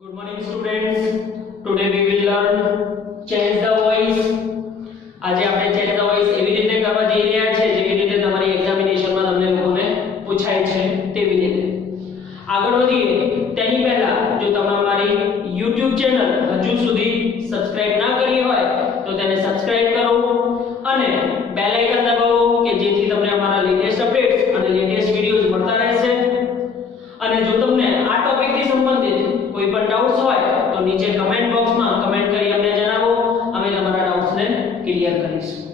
Good morning students. Today we will learn change the voice. આજે આપણે change the voice એવી રીતે કરવા જઈ રહ્યા છે જેવી રીતે તમારી એક્ઝામિનેશન માં તમને લોકોને પૂછાય છે તેવી રીતે. આગળ વધીએ તેની પહેલા જો તમે અમારી YouTube ચેનલ હજુ સુધી સબસ્ક્રાઇબ ના કરી હોય તો તેને સબસ્ક્રાઇબ કરો અને બેલ આઇકન દબાવો કે જેથી તમને અમારા લેટેસ્ટ અપડેટ્સ અને લેટેસ્ટ વિડિયોઝ મળતા રહેશે. અને જો તમને આ ટોપિક થી સંબંધિત કોઈ પણ ડાઉટ્સ હોય તો નીચે કમેન્ટ બોક્સમાં કમેન્ટ કરી અમને જણાવો, અમે તમારા ડાઉટ્સને ક્લિયર કરીશું.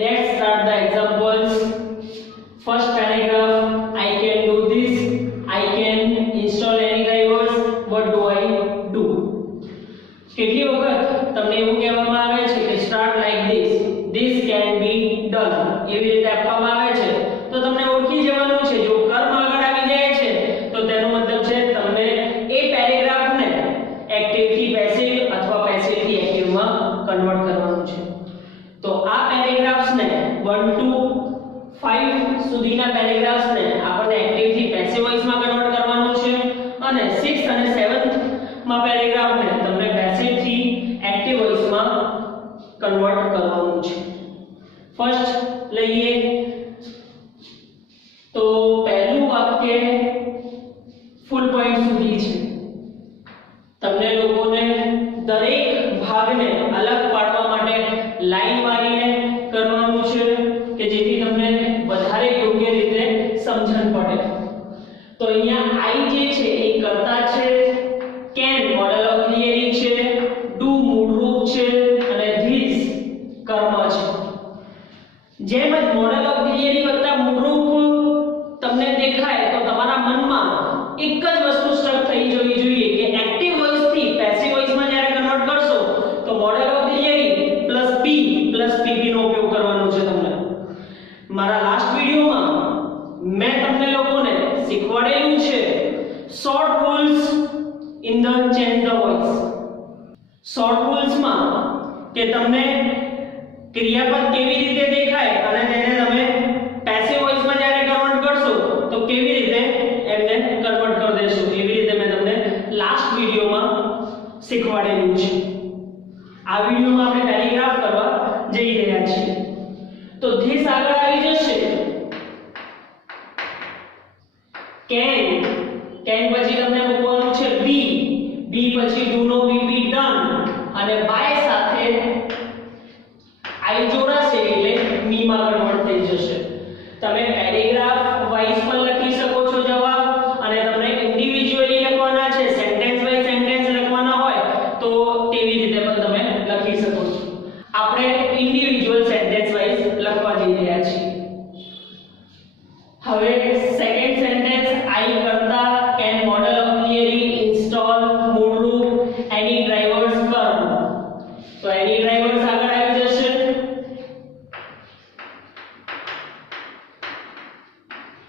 Let's start the examples. First paragraph, I can do this, I can install any drivers, what do I do? કેટલી વખત તમને એવું કહેવામાં આવે છે કે start like this can be done એવી રીતે આપવામાં આવે છે તો તમને ઓળખી જવાનું છે જો કર્મ આગળ આવી જાય છે તો તેનો મતલબ છે તમને એ પેરેગ્રાફને એક્ટિવ થી પેસિવ અથવા પેસિવ થી એક્ટિવ માં કન્વર્ટ કરવાનું છે. તો આ પેરેગ્રાફ્સ ને 1 to 5 સુધીના પેરેગ્રાફ્સ ને આપણે એક્ટિવ થી પેસિવ વોઇસ માં કન્વર્ટ કરવાનું છે અને 6th અને 7th માં પેરેગ્રાફ ને તમને પેસિવ થી એક્ટિવ વોઇસ માં કન્વર્ટ કરવાનું છે. ફર્સ્ટ લઈએ તો પહેલું વાક્ય ફૂલ પોઈન્ટ સુધી છે. તમને લોકોને દરેક ભાગને અલગ પાડવા માટે લાઈન મારીને કરવાનું છે કે જેથી તમને વધારે યોગ્ય રીતે સમજણ પડે. તો અહીંયા I જે છે એ કર્તા છે, can મોડલ ઓફ ક્લિયરિંગ છે, do મૂળરૂપ છે અને this કર્મ છે. જેમ જ મોડલ ઓફ ક્લિયરિંગ વત્તા મૂળરૂપ તમને દેખાય તો તમારા મનમાં એક જ વસ્તુ સ્ટક થઈ જવી જોઈએ કે એક્ટિવ વોઇસ થી પેસિવ વોઇસ માં જ્યારે કન્વર્ટ કરશો તો modal of clearing plus B plus PP નો ઉપયોગ કરવાનો છે. તમને મારા લાસ્ટ વિડિયોમાં મેં તમને લોકોને શીખવાડેલું છે short rules in the change the voice. Short rules માં કે તમને ક્રિયાપદ કેવી રીતે દેખાય અને તેને તમે પેસિવ વોઇસ માં જ્યારે કન્વર્ટ કરશો તો કેવી રીતે એમને કન્વર્ટ કરી દેશો એવી રીતે મેં તમને લાસ્ટ વિડિયોમાં શીખવાડેલું છે. આ વિડિયોમાં આપણે પેરેગ્રાફ કરવા જઈ રહ્યા છીએ. તો ધીસ આગળ આવી જશે can પછી તમને મૂકવાનું છે be પછી do નો be done અને by સાથે I જોડાશે એટલે me માં કન્વર્ટ થઈ જશે. તમે પેરેગ્રાફ વાઇઝ પણ લખી શકો છો જવાબ અને તમને ઇન્ડિવિડ્યુઅલી લખવાના છે સેન્ટેન્સ બાય સેન્ટેન્સ લખવાના હોય તો તેવી રીતે પણ તમે લખી શકો છો. આપણે ઇન્ડિવિડ્યુઅલ સેન્ટેન્સ વાઇઝ લખવા જઈ રહ્યા છીએ. હવે સેકન્ડ સેન્ટેન્સ I કરતા can modal of clearing install મૂળરૂપ એની ડ્રાઈવર્સ કર્મ. તો એની ડ્રાઈવર્સ આગળ આવી જશે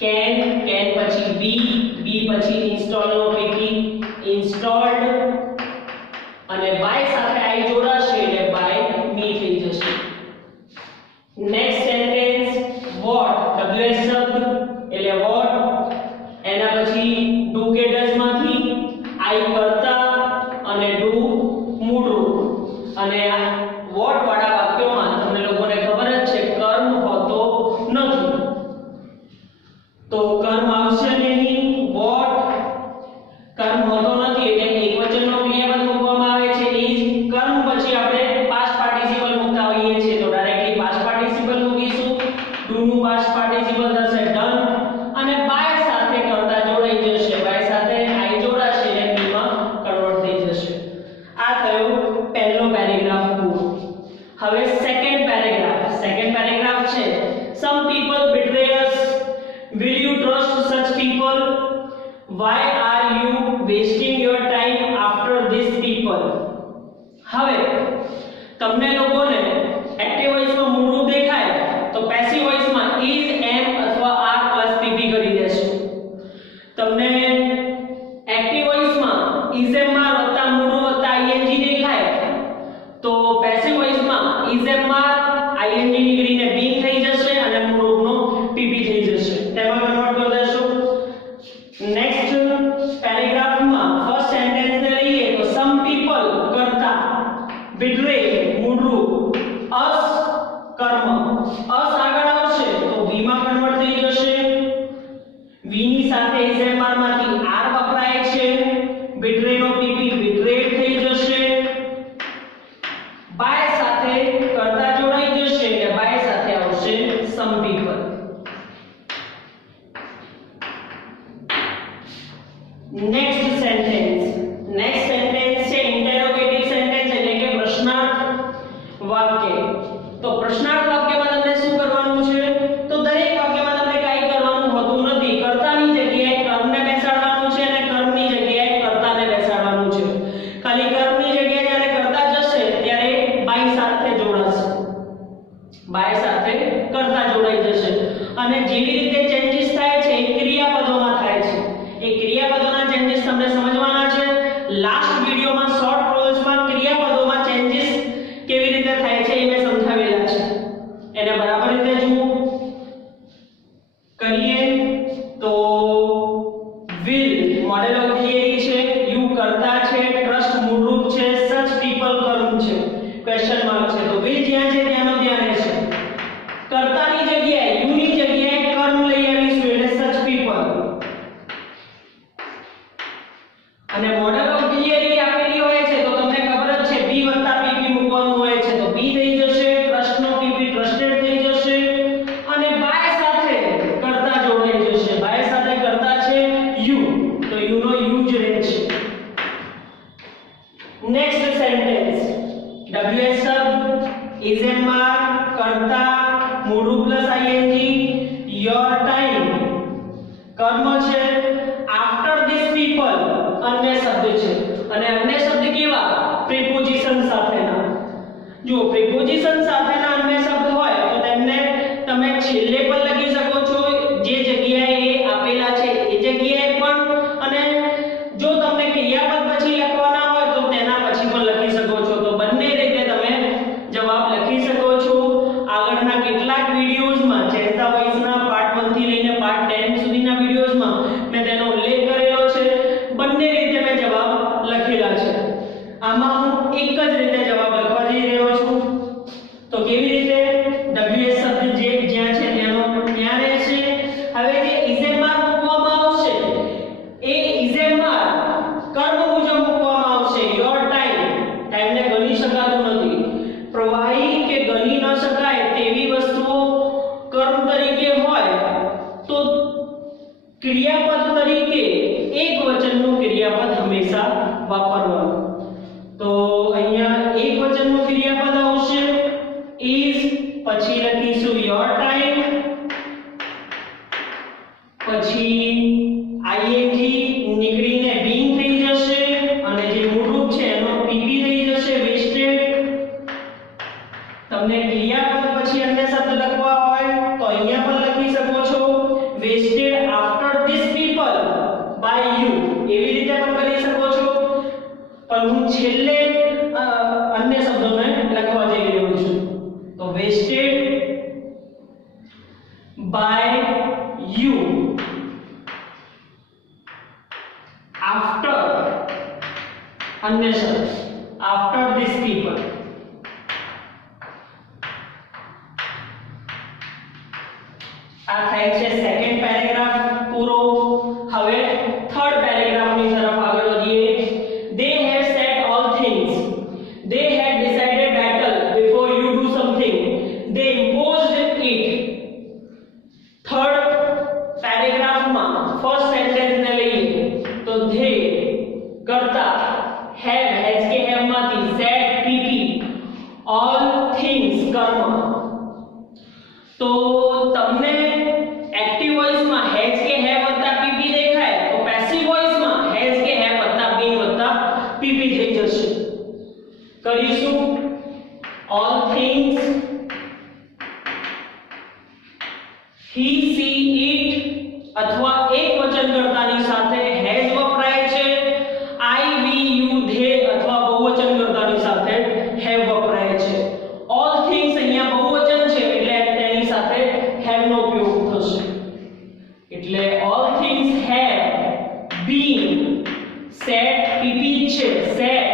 can પછી be પછી ઇન્સ્ટોલ નો પીપી ઇન્સ્ટોલ્ડ અને by સાથે I જોડાશે એટલે by me થઈ જશે. નેક્સ્ટ સેન્ટેન્સ what ws શબ્દ એટલે what એના પછી do કે does માંથી I કરતા અને do મૂળરૂપ અને what વાળા વાક્યોમાં તમને લોકોને ખબર જ છે કર્મ હોતો નથી તો કર્મ આવશે નહીં. what કર્મ હોતો નથી એટલે એકવચનનો ક્રિયાપદ મૂકવામાં આવે છે is. કર્મ પછી આપણે પાસ્ટ પાર્ટિસિપલ મૂકતા હોઈએ છીએ તો ડાયરેક્ટલી પાસ્ટ પાર્ટિસિપલ મૂકીશું. do નું પાસ્ટ પાર્ટિસિપલ થશે done અને by સાથે કરતા જોડાઈ જશે. by સાથે I જોડાશે એટલે me માં કન્વર્ટ થઈ જશે. આ થયો પહેલો પેરેગ્રાફ પૂરો. હવે સેકન્ડ પેરેગ્રાફ છે some people will you trust such people? Why are you wasting your time after these people? હવે તમને લોકોને એક્ટિવ વોઇસમાં મૂળરૂપ દેખાય તો પેસિવ વોઇસમાં is am અથવા are plus pp કરી દેશો. તમને એક્ટિવ વોઇસમાં is am માં વત્તા મૂળરૂપ વત્તા ing દેખાય તો પેસિવ વોઇસમાં is am માં ing નીકળીને being થઈ જશે અને મૂળરૂપનો pp થઈ જશે. તેમાં કન્વર્ટ કરી દેશો. નેક્સ્ટ પેરેગ્રાફમાં ફર્સ્ટ સેન્ટેન્સ ને લઈએ તો some people કરતા betray મૂળરૂપ us કર્મ us આગળ આવશે તો v માં કન્વર્ટ થઈ જશે. v ની સાથે is am માંથી r વપરાય છે. betray નો pp betrayed થઈ જશે. by સાથે કરતા જોડાઈ જશે એટલે by સાથે આવશે some people. નેક્સ્ટ સેન્ટેન્સ છે ઇન્ટરોગેટિવ સેન્ટેન્સ એટલે કે પ્રશ્નાર્થ વાક્ય. તો પ્રશ્નાર્થ વાક્યમાં તમને શું કરવાનું છે તો દરેક વાક્યમાં તમને કાઈ કરવાનું હોતું નથી. કર્તાની જગ્યાએ કર્મને બેસાડવાનું છે અને કર્મની જગ્યાએ કર્તાને બેસાડવાનું છે. ખાલી કર્મની જગ્યાએ જ્યારે કર્તા જશે ત્યારે by સાથે જોડાશે. by સાથે કર્તા જોડાઈ જશે અને જેવી રીતે ચેન્જીસ થાય છે એ ક્રિયાપદોમાં થાય છે. એ ક્રિયાપદોના ચેન્જીસ તમને સમજવાના છે. લાસ્ટ વિડિયોમાં શોર્ટ રૂલ્સમાં ક્રિયાપદોમાં ચેન્જીસ કેવી રીતે થાય છે એ મેં સમજાવેલા છે. એને બરાબર રીતે જુઓ. કરીએ તો will મોડેલ ઓફ થિયરી છે, યુ કરતા છે, ટ્રસ્ટ મૂળરૂપ છે, સચ પીપલ કર્મ છે, ક્વેશ્ચન માર્ક છે. તો will જ્યાં છે ત્યાંનો ત્યાં રહેશે. કર્તાની જગ્યાએ યુ ની જગ્યાએ કર્મ લઈ આવીશું એટલે સચ પીપલ. અને મોડેલ ઓફ થિયરી આપેલી હોય છે તો તમને ખબર જ છે b + pp મૂકવાનું હોય છે તો b થઈ જશે, ટ્રસ્ટ નો pp ટ્રસ્ટેડ થઈ જશે અને by સાથે કર્તા જોડાઈ જશે. by સાથે કર્તા છે you તો you નો you જ રહેશે. નેક્સ્ટ સેન્ટેન્સ ws શબ્દ is am માં કર્તા મૂળરૂપ પ્લસ ing your time કર્મ છે. after these people અન્ય શબ્દ છે અને અન્ય શબ્દ કેવા પ્રિપોઝિશન સાથેના. જો પ્રિપોઝિશન સાથેના અન્ય શબ્દ હોય તો તેમને તમે છેલ્લે પણ લખી શકો છો જે જગ્યાએ એ આપેલા છે એ જગ્યાએ પણ, અને જો તમને ક્રિયાપદ પછી લખવાના હોય તો તેના પછી પણ લખી શકો છો. તો બંને રીતે તમે જવાબ લખી શકો છો. આગળના કેટલાક વિડિયોઝમાં ચેન્સા વોઇસના પાર્ટ 1 થી લઈને પાર્ટ 10 સુધીના વિડિયોઝમાં મેં તેનો ઉલ્લેખ કરેલો છે. બંને રીતે મેં જવાબ લખેલા છે. આમાં હું એક જ રીતે જવાબ લખવા જઈ રહ્યો છું. તો કેવી રીતે ws શબ્દ જે જ્યાં છે ત્યાંનો ત્યાં રહેશે. હવે જે is am માં મૂકવામાં આવશે એ is am માં કર્મ મુજબ મૂકવામાં આવશે. your time ટાઈમને ગણી શકાતું નથી. પ્રવાહી કે ગણી ન શકાય તેવી વસ્તુઓ કર્મ તરીકે હોય તો ક્રિયાપદ તરીકે એક વચનનું ક્રિયાપદ હંમેશા વાપરવાનું. તો અહીંયા એક વચનનું ક્રિયાપદ આવશે is, પછી લખીશું your time, પછી ing નીકળીને being થઈ જશે અને જે મૂળરૂપ છે એનો pp થઈ જશે wasted. તમને ક્રિયાપદ પછી અન્ય શબ્દ લખવા હોય તો અહીંયા પણ લખી શકો છો wasted after these people by you. એવી રીતે પણ કરી શકો છો પણ હું છેલ્લે અન્ય શબ્દોને લખવા જઈ રહ્યો છું. તો wasted by you after અન્ય શબ્દ after these people. આ થાય છે સેકન્ડ પેરેગ્રાફ પૂરો. હવે થર્ડ પેરેગ્રાફની તરફ આગળ વધીએ. they have said all things, they had decided battle before you do something, they imposed it. Third પેરેગ્રાફમાં ફર્સ્ટ સેન્ટેન્સ ને લઈએ તો they કરતા have has કે have માંથી said pp all things કર્મ. તો તમને એક્ટિવ વોઇસમાં he she it અથવા એકવચનકર્તાની સાથે has વપરાય છે, I we you they અથવા બહુવચનકર્તાની સાથે have વપરાય છે. all things અહીંયા બહુવચન છે એટલે તેની સાથે have નો ઉપયોગ થશે. એટલે all things have been said pp છે said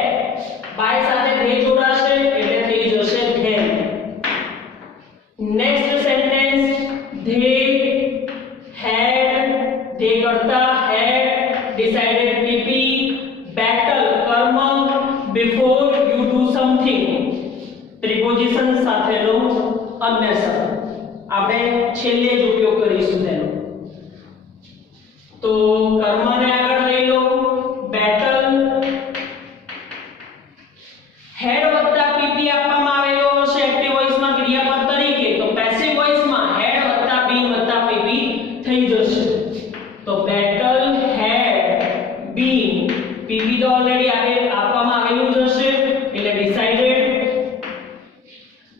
by સાથે they જોડાશે એટલે થઈ જશે them. next sentence they करता had decided pp battle કર્મ before you do something preposition સાથેનો અન્ય શબ્દ આપણે છેલ્લે જ ઉપયોગ કરીશું તેનો. તો કર્મને આગળ લઈ લો battle had વત્તા pp આપવામાં આવેલો હશે એક્ટિવ વોઇસમાં ક્રિયાપદ તરીકે, તો પેસિવ વોઇસમાં had વત્તા been વત્તા pp થઈ જશે. તો battle had been pp તો ઓલરેડી આગે આપવામાં આવેલું જ હશે એટલે decided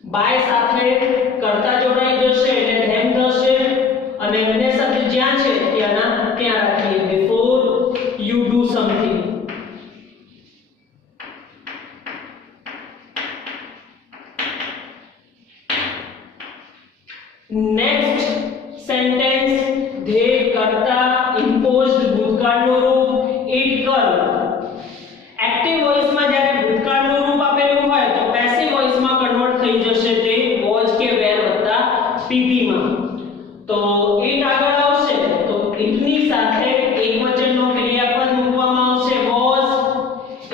by સાથે કરતા જોડાઈ જશે એટલે them થશે અને અન્ય શબ્દ જ્યાં છે ત્યાં રાખીએ before you do something. next sentence they કરતા imposed ભૂતકાળનું રૂપ it કર્મ. એક્ટિવ વોઇસમાં જ્યારે ભૂતકાળનું રૂપ આપેલું હોય તો પેસિવ વોઇસમાં કન્વર્ટ થઈ જશે તે was કે were વત્તા pp માં. તો it આગળ આવશે તો it ની સાથે એકવચનનો ક્રિયાપદ મૂકવામાં આવશે was,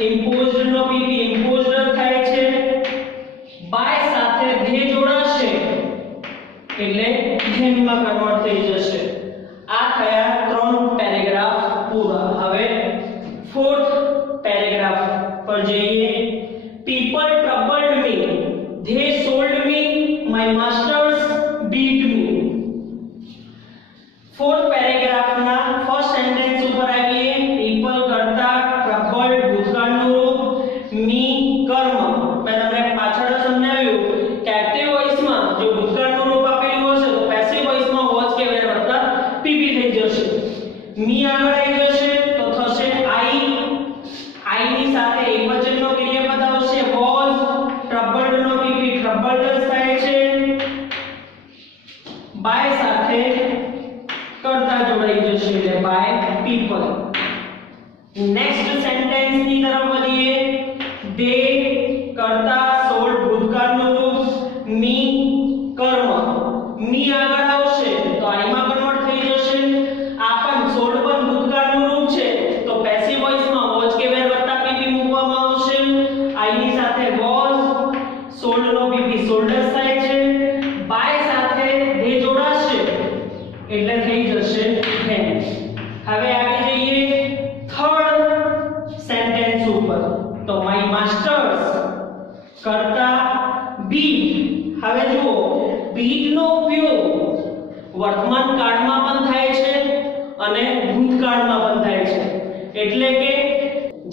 imposed no pp imposed થાય છે, by સાથે they જોડાશે એટલે then માં કન્વર્ટ થઈ જશે. આ થયા 3 પેરેગ્રાફ પૂરા. હવે 4th પેરેગ્રાફ પર જઈએ. people troubled me, they sold me, my masters beat me. 4th પેરેગ્રાફના ફર્સ્ટ સેન્ટેન્સ ઉપર આવીએ. people કરતા troubled ભૂતકાળનું રૂપ, me કર્મ. મેં તમને પાછળ સમજાવ્યું કે એક્ટિવ વોઇસમાં જો ભૂતકાળનું રૂપ આપેલું હશે તો પેસિવ વોઇસમાં was કે were વત્તા pp થઈ જશે. me આગળ આવી જશે તો થશે I ની સાથે એકવચનનો ક્રિયાપદ આવશે was, troubled no pp troubled થાય છે, by સાથે કરતા જોડાઈ જશે એટલે by people. નેક્સ્ટ સેન્ટેન્સ ની તરફ વધીએ. they કરતા sold ભૂતકાળનું રૂપ, me કર્મ. me આગળ આવશે તો I માં કન્વર્ટ થઈ જશે. આ પણ sold પણ ભૂતકાળનું રૂપ છે તો પેસિવ વોઇસમાં was કે were વત્તા pp મૂકવામાં આવશે. I ની સાથે was, sold no pp solders થાય છે, by સાથે they જોડાશે એટલે થઈ જશે them. હવે આવી જઈએ થર્ડ સેન્ટેન્સ ઉપર. તો my masters કરતા beat. હવે જુઓ beat નો ઉપયોગ વર્તમાન કાળમાં પણ થાય છે અને ભૂતકાળમાં પણ થાય છે. એટલે કે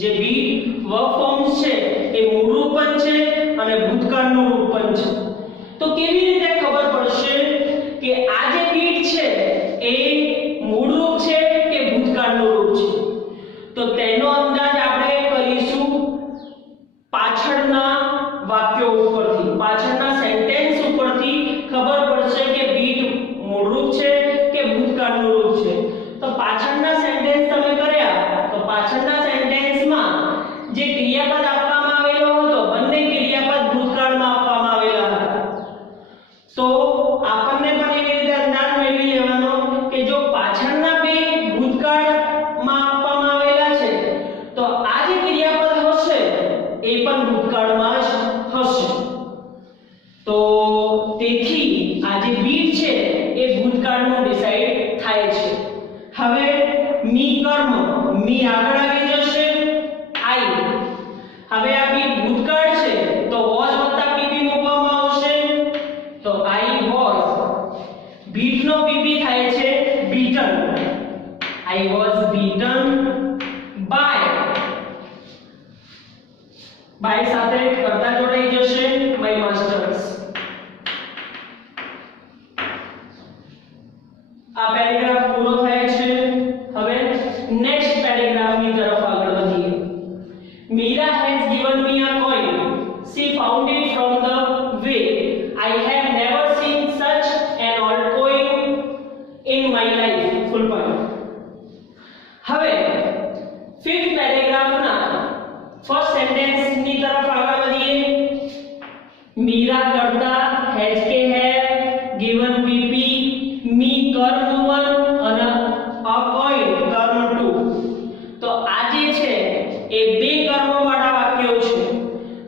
જે beat વર્બ ફોર્મ્સ છે એ મૂળ રૂપ પણ છે અને ભૂતકાળનું રૂપ પણ છે. તો કેવી રીતે ખબર પડશે કે આ જે beat છે એ મૂળ રૂપ છે કે ભૂતકાળનું રૂપ છે? તો તેનો અંદાજ આપણે કરીશું પાછળના વાક્યો ઉપરથી, પાછળના સેન્ટેન્સ ઉપરથી ખબર પડશે કે beat મૂળ રૂપ છે કે ભૂતકાળનું રૂપ છે. તો પાછળના સેન્ટેન્સ તમે કર્યા તો પાછળના સેન્ટેન્સમાં જે ક્રિયાપદ આપવામાં આવેલો હતો બંને ક્રિયાપદ ભૂતકાળમાં આપવામાં આવેલા હતા. તો આપણને પણ એવી રીતે અંદાજ મેળવી લેવાનો કે જો પાછળના બે ભૂતકાળમાં આપવામાં આવેલા છે તો આ જે ક્રિયાપદ હશે એ પણ ભૂતકાળમાં જ હશે. તો તેથી આ જે beat છે એ ભૂતકાળનું ડિસાઈડ થાય છે. હવે me કર્મ, me આગળ આવી જશે I. હવે આ beat ભૂતકાળ છે તો was વત્તા pp મૂકવામાં આવશે તો I was. beat no pp થાય છે beaten. I was beaten by સાથે કરતા જોડાઈ જશે my masters. આ પેરેગ્રાફ પૂરો થાય છે. હવે નેક્સ્ટ પેરેગ્રાફની તરફ આગળ વધીએ. Meera has given me a coin. She found it from the way. I have never seen such an old coin in my life. Full point. હવે ફિફ્થ પેરેગ્રાફના ફર્સ્ટ સેન્ટેન્સ ની તરફ આગળ વધીએ. મીરા કરતા has કે have given pp me કર્મ 1 અને a coin કર્મ 2. તો આ જે છે એ બે કર્મ વાળા વાક્યો છે.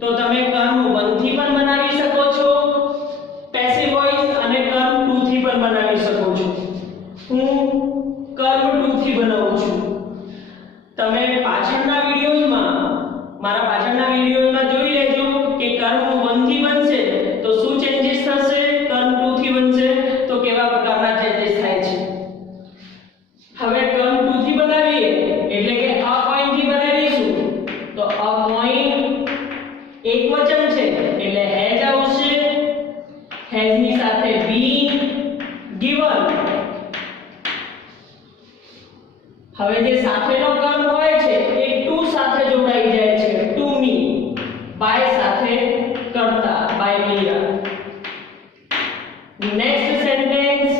તો તમે કર્મ 1 થી પણ બનાવી શકો છો પેસિવ વોઇસ અને કર્મ 2 થી પણ બનાવી શકો છો. હું કર્મ 2 થી બનાવું છું. તમે પાછળના વિડિયોઝમાં મારા પાછળના વિડિયોઝમાં જોઈ લેજો કે કર્મ 1 થી બનશે તો શું ચેન્જીસ થશે, કર્મ 2 થી બનશે તો કેવા પ્રકારના ચેન્જીસ થાય છે. હવે કર્મ 2 થી બનાવીએ એટલે કે આ કોઈન થી બનાવીશું. તો આ કોઈન એકવચન છે એટલે હેઝ આવશે. હેઝ ની સાથે બી given. હવે જે સાથેનો કર્મ હોય છે એ ટુ સાથે જોડાઈ જાય છે. ટુ મી બાય સાથે કરતા by Meera. Next sentence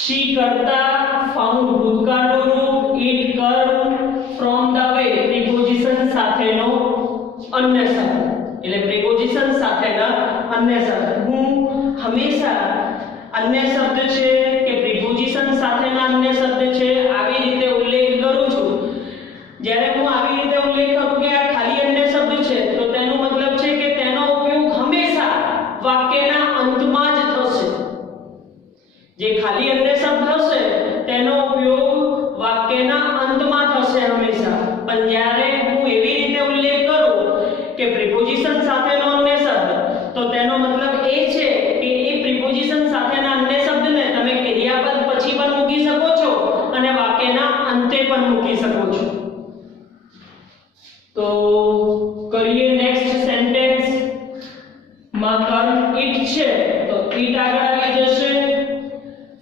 she કરતા ફાઉન્ડ ભૂતકાળનું રૂપ it કર્મ from the way પ્રિપોઝિશન સાથેનો અન્ય શબ્દ એટલે પ્રિપોઝિશન સાથેના અન્ય શબ્દ. હું હંમેશા અન્ય શબ્દ છે કે પ્રિપોઝિશન સાથેના અન્ય શબ્દ છે આવી રીતે ઉલ્લેખ કરું છું. જ્યારે હું આવી રીતે ઉલ્લેખ કરું કે આ ખાલી અન્ય શબ્દ છે તો તેનો મતલબ છે કે તેનો ઉપયોગ હંમેશા વાક્યના અંતમાં જ થશે. જે ખાલી અન્ય શબ્દ હશે તેનો ઉપયોગ વાક્યના અંતમાં થશે હંમેશા. પણ જ્યારે હું એવી રીતે ઉલ્લેખ કરું કે પ્રિપોઝિશન સાથેનો અન્ય શબ્દ તો તેનો મતલબ એ છે કે એ પ્રિપોઝિશન સાથેના અન્ય શબ્દને તમે ક્રિયાપદ પછી પણ મૂકી શકો છો અને વાક્યના અંતે પણ મૂકી શકો છો. તો કરીએ નેક્સ્ટ સેન્ટેન્સ માં કર્મ ઇટ છે તો ઇટ આગળ આવી જશે.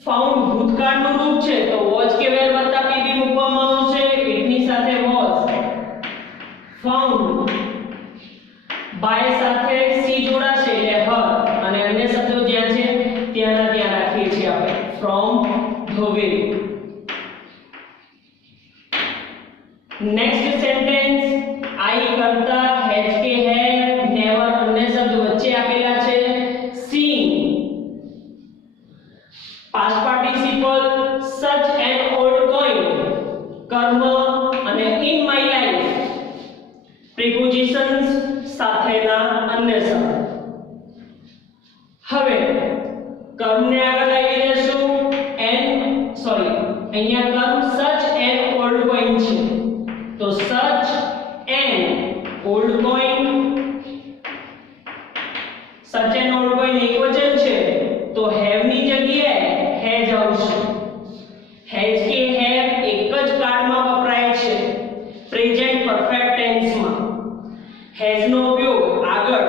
ફાઉન્ડ ભૂતકાળનું રૂપ છે તો વોઝ કે વેર વત્તા પીપી મૂકવામાં આવશે. ઇટ ની સાથે વોઝ. ફાઉન્ડ બાય સાથે સી જોડાશે એટલે હર અને અન્ય શબ્દો જ્યાં છે ત્યાંના ત્યાં રાખીએ છીએ આપણે. From the way. Next sentence આઈ કરતા હેઝ કે હેવ નેવર અન્ય શબ્દ વચ્ચે આપેલા છે. Seen past participle such an old coin કર્મ અને ઇન માય લાઈફ પ્રિપોઝિશન્સ સાથેના અન્ય શબ્દ. હવે કર્મને આગળ લાવી દેશું. અહીંયા કર્મ સચ એન ઓલ્ડ કોઈન છે તો such an old coin. Such an old coin એકવચન છે તો હેવ ની જગ્યાએ હેઝ આવશે. હેઝ કે હેવ એક જ કાળમાં વપરાય છે પ્રેઝન્ટ પરફેક્ટ ટેન્સમાં. હેઝ નો ઉપયોગ આગળ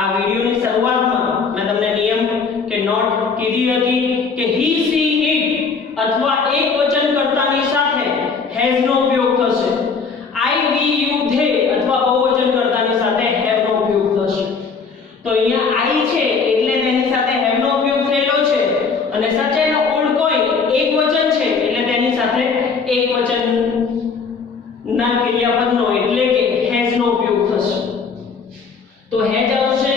આ વિડિયોની શરૂઆતમાં મેં તમને નિયમ કે નોટ કીધી હતી કે હી સી ઇટ અથવા એકવચન કર્તાની સાથે હેઝ નો ઉપયોગ થશે. આઈ વી યુ ધે અથવા બહુવચન કર્તાની સાથે હેવ નો ઉપયોગ થશે. તો અહીંયા આઈ છે એટલે તેની સાથે હેવ નો ઉપયોગ થયેલો છે અને સચ એન ઓલ્ડ કોઈન એકવચન છે એટલે તેની સાથે એકવચન ના ક્રિયાપદનો એટલે કે હેઝ નો ઉપયોગ થશે. તો હેઝ આવશે.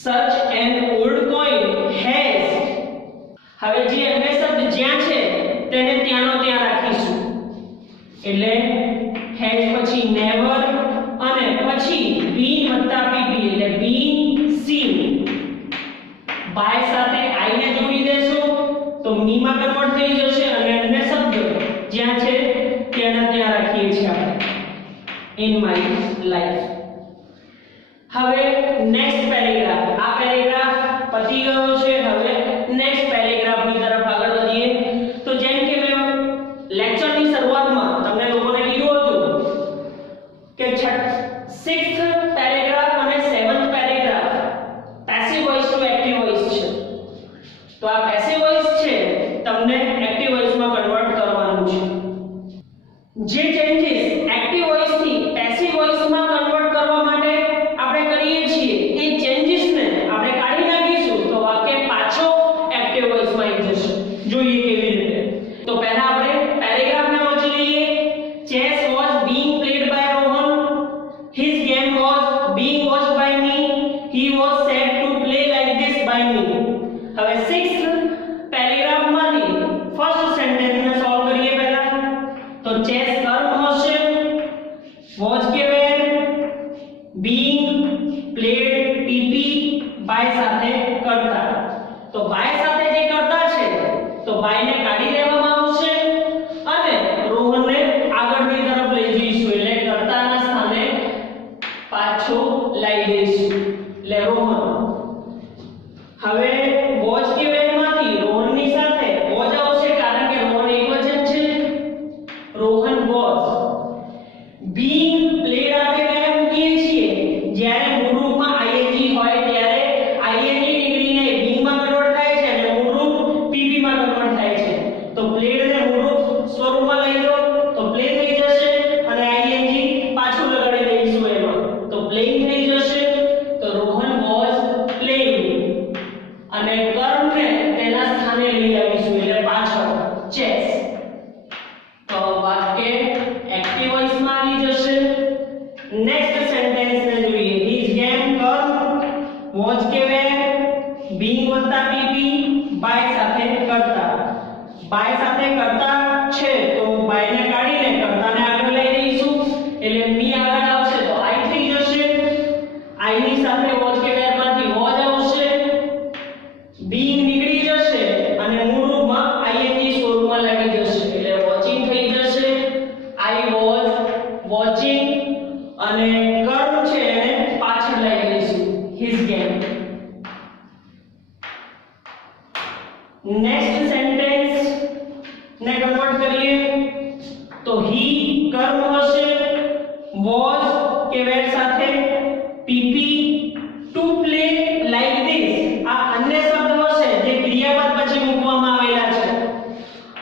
સચ એન ઓલ્ડ કોઈન હેઝ. હવે જે અન્ય શબ્દ જ્યાં છે તેને ત્યાંનો ત્યાં રાખીશું એટલે હેઝ પછી નેવર અને પછી બીન વત્તા પીપી એટલે બીન સીન. બાય સાથે આઈ ને જોડી દેશો તો મી માં કન્વર્ટ થઈ જશે અને અન્ય શબ્દ જ્યાં છે ત્યાંના ત્યાં રાખીએ છીએ આપણે. In my life. હવે નેક્સ્ટ પેરેગ્રાફ. આ પેરેગ્રાફ પતી ગયો છે. હવે નેક્સ્ટ પેરેગ્રાફની તરફ આગળ વધીએ. તો જેમ કે મેં લેક્ચરની શરૂઆતમાં તમને લોકોને કીધું હતું કે 6th પેરેગ્રાફ અને 7th paragraph passive voice to active voice છે. તો આ પેસિવ વોઇસ છે તમને બાયને કાઢી દેવામાં આવશે અને રોહનને આગળની તરફ લઈ જઈશું એટલે કર્તાના સ્થાને પાછો લાવી દઈશું એટલે રોહન હવે વોચ કે વેરમાંથી રોહનની સાથે વોચ આવશે કારણ કે રોહન એકવચન છે રોહન વોચ બીંગ પ્લેડ આપણે ક્યારે મૂકીએ છીએ જ્યારે મૂળ રૂપમાં ing હોય ત્યારે ing નીકળીને બીંગ માં કન્વર્ટ થાય છે અને મૂળ રૂપ પીપી માં કન્વર્ટ થાય છે તો પ્લેડ ને મૂળ રૂપ સ્વરૂપમાં લઈ લો તો પ્લે થઈ જશે અને ing પાછું લગાડી દઈશું એમાં તો પ્લેઇંગ થઈ જશે તો રોહન વોઝ પ્લેઇંગ અને કર્મને તેના સ્થાને લઈ આવીશું એટલે પાછળ ચેસ તો વાક્ય એક્ટિવ વોઇસમાં આવી જશે નેક્સ્ટ સેન્ટેન્સ ને જોઈએ હિઝ ગેમ કર્મ વોચ કે વેર બીંગ વત્તા પીપી બાય સાથે કરતા છે તો બાયને કાઢીને કરતાને આગળ લઈ દઈશું એટલે મી આગળ આવશે તો આઈ થઈ જશે આઈ ની સાથે વોચ કે વેર માંથી વોચ આવશે બીંગ નીકળી જશે અને મૂળ રૂપમાં ing સ્વરૂપમાં લાગી જશે એટલે વોચિંગ થઈ જશે આઈ વોઝ વોચિંગ અને કર્મ છે એને પાછળ લઈ દઈશું હિઝ ગેમ નેક્સ્ટ સેન્ટેન્સ ને કન્વર્ટ કરીએ તો હી કર્મ હશે વોઝ કે વેર સાથે PP to play like this આ અન્ય શબ્દ હશે જે ક્રિયાપદ પછી મૂકવામાં આવેલા છે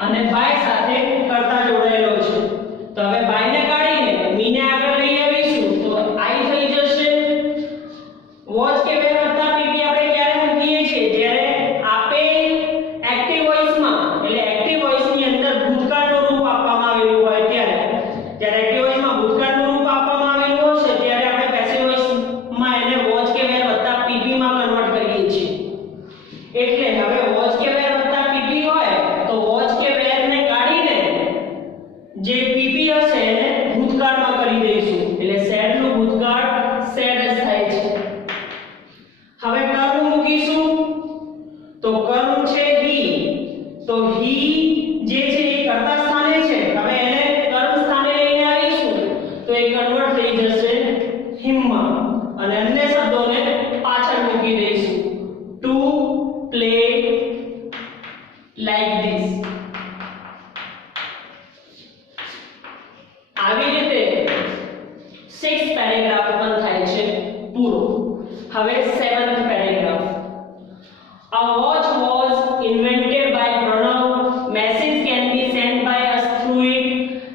અને બાય સાથે કરતા જોડાયેલો છે તો હવે બાયને કાઢીને મીને આગળ લઈ આવીશું તો આઈ થઈ જશે વોચ કે વેર વત્તા પીપી આપણે ક્યારે મૂકીએ છીએ જ્યારે આપે એક્ટિવ વોઇસમાં એટલે એક્ટિવ વોઇસની અંદર ભૂતકાળનું રૂપ આપવામાં આવેલું હોય ત્યારે એક્ટિવ વોઇસમાં ભૂતકાળનું રૂપ આપવામાં આવેલું હશે ત્યારે આપણે પેસિવ વોઇસમાં એને વોચ કે વેર વત્તા પીપી માં કન્વર્ટ કરીએ છીએ એટલે હવે વોચ કે વેર વત્તા પીપી હોય તો વોચ કે વેર ને કાઢીને જે પીપી હશે એને ભૂતકાળમાં કરી દઈશું એટલે સેડ નું ભૂતકાળ સેડ જ થાય છે હવે કર્મ મૂકીશું તો કર્મ છે હી તો હી જે છે એ કર્તા સ્થાને છે હવે એને કર્મ સ્થાને લઈને આવીશું તો એ કન્વર્ટ થઈ જશે હિમમાં અને અન્ય શબ્દોને પાછળ મૂકી દઈશું ટુ પ્લે લાઈક ધીસ આવી રીતે 6th પેરેગ્રાફ પણ થાય છે પૂરો હવે 7th paragraph A watch was invented by Pranav. Message can be sent by us through it,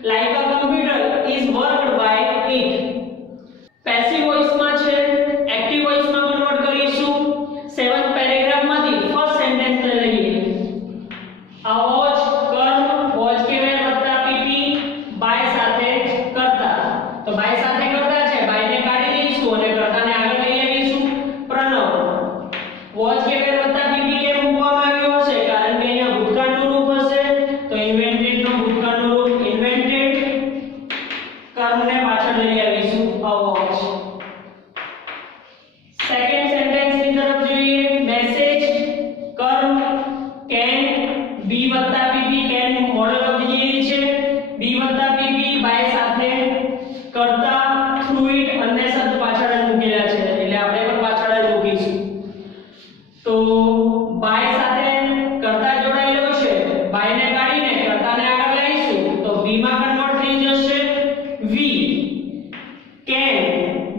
like a computer is worked by it. Passive voice માં છે active voice માં કન્વર્ટ કરીશું 7th પેરેગ્રાફ માંથી ફર્સ્ટ સેન્ટેન્સ લઈએ A watch કર્મ watch કે વેર વત્તા PP by સાથે કરતા તો બાય સાથે કરતા છે બાયને કાઢી દઈશું અને કરતાને આગળ લઈ આવીશું પ્રણવ વોચ કે વેર વત્તા પીપી કેમ મૂકવામાં આવ્યું હશે કારણ કે અહીંયા ભૂતકાળનું રૂપ હશે તો ઇન્વેન્ટેડ નું ભૂતકાળનું રૂપ ઇન્વેન્ટેડ કર્મને પાછળ લઈ આવીશું a watch સેકન્ડ સેન્ટેન્સ ની તરફ જોઈએ મેસેજ કર્મ કેન બી વત્તા પીપી કેન મોડલ ઓબ્જેક્ટ છે બી વત્તા પીપી બાય સાથે કરતા થ્રુ ઇટ અન્ય શબ્દ પાછળ જ મૂકેલા છે એટલે આપણે પણ પાછળ જ મૂકીશું તો બાય સાથે કરતા જોડાયેલો છે બાયને કાઢીને કરતાને આગળ લાવીશું તો બી માં કન્વર્ટ થઈ જશે વી કેન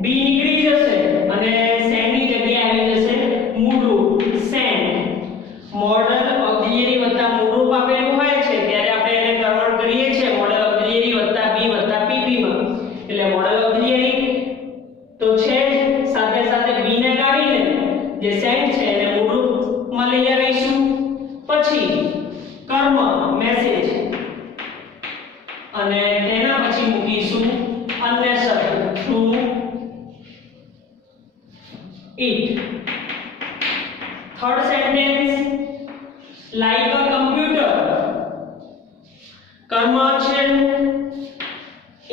બી નીકળી જશે અને સેન્ડ ની જગ્યાએ આવી જશે મૂળ રૂપ સેન્ડ મોડલ ઓક્સિલરી વત્તા મૂળ રૂપ આપેલું હોય છે ત્યારે આપણે એને કન્વર્ટ કરીએ છીએ મોડલ ઓક્સિલરી વત્તા બી વત્તા પીપી માં એટલે મોડલ ઓક્સિલરી તો છે જ સાથે સાથે બી ને કાઢીને જે સેન્ડ છે એને મૂળ રૂપમાં લઈ આવીશું પછી કર્મ મેસેજ અને તેના પછી મૂકીશું અન્ય શબ્દ through it third sentence like a computer કર્મ છે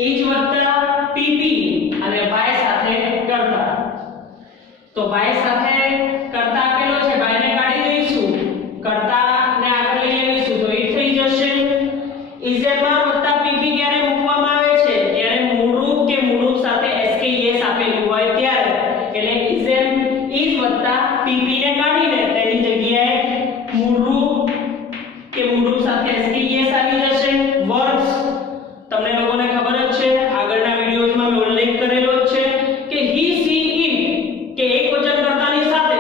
ઇચ વત્તા પીપી અને બાય સાથે કરતા તો બાય સાથે કરતા આપેલો છે બાયને કાઢી દઈશું કરતાને આગળ લઈ આવીશું તો ઇટ કે મૂળરૂપ સાથે SKES આવી જશે. વર્બ્સ તમને લોકોને ખબર જ છે, આગળના વિડિયોઝમાં મેં ઉલ્લેખ કરેલો જ છે કે he she it કે એકવચન કર્તાની સાથે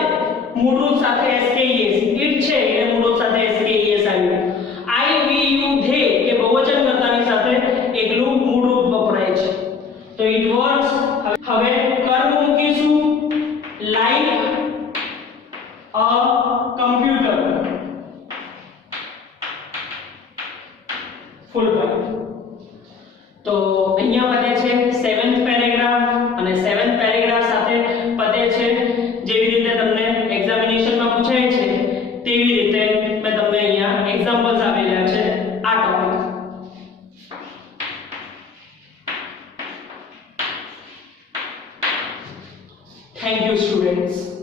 મૂળરૂપ સાથે SKES, it છે એટલે મૂળરૂપ સાથે SKES આવ્યું. I we you they કે બહુવચન કર્તાની સાથે એકલું મૂળરૂપ વપરાય છે. તો it works. હવે કર્મ મૂકીશું like a computer, full point. તો અહીંયા પતે છે 7th પેરેગ્રાફ અને 7th પેરેગ્રાફ સાથે પતે છે જેવી રીતે તમને એક્ઝામિનેશનમાં પૂછાય છે તેવી રીતે મેં તમને અહીંયા એક્ઝામ્પલ્સ આપેલા છે આ ટોપિક. Thank you students.